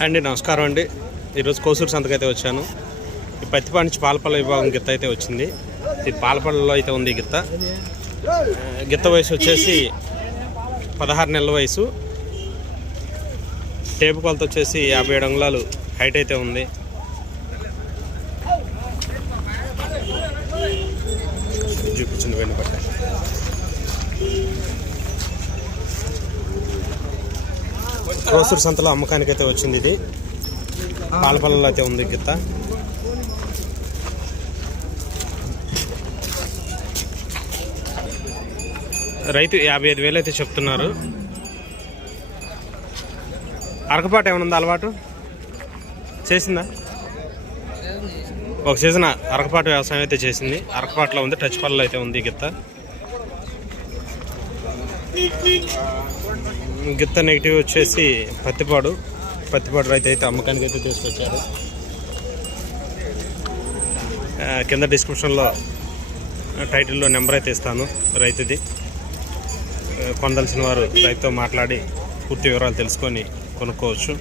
అండి నమస్కారం అండి. ఈరోజు కోసూరు సంతకు అయితే వచ్చాను. ఈ పత్తిపాడు నుంచి పాలపల్ల విభాగం గిత్త అయితే వచ్చింది. ఇది పాలపల్లలో అయితే ఉంది ఈ గిత్త. గిత్త వయసు వచ్చేసి పదహారు నెలల వయసు. టేపు కొలత వచ్చేసి యాభై ఏడు అంగుళాలు హైట్ అయితే ఉంది. చూపించింది వెన్ను కోసూరు సంతలో అమ్మకానికి అయితే వచ్చింది ఇది. పాలపల్లలో అయితే ఉంది గిత్త. రైతు యాభై ఐదు వేలు అయితే చెప్తున్నారు. అరకపాటు ఏమైనా ఉందా అలవాటు? చేసిందా? ఒక సీజన్ అరకపాటు వ్యవసాయం అయితే చేసింది. అరకపాటులో ఉంది టచ్ పళ్ళలో అయితే ఉంది గిత్త. గిత్త నెగిటివ్ వచ్చేసి పత్తిపాడు. పత్తిపాడు రైతు అయితే అమ్మకానికి అయితే తీసుకొచ్చారు. కింద డిస్క్రిప్షన్లో టైటిల్లో నెంబర్ అయితే ఇస్తాను రైతుది. పొందాల్సిన వారు రైతుతో మాట్లాడి పూర్తి వివరాలు తెలుసుకొని కొనుక్కోవచ్చు.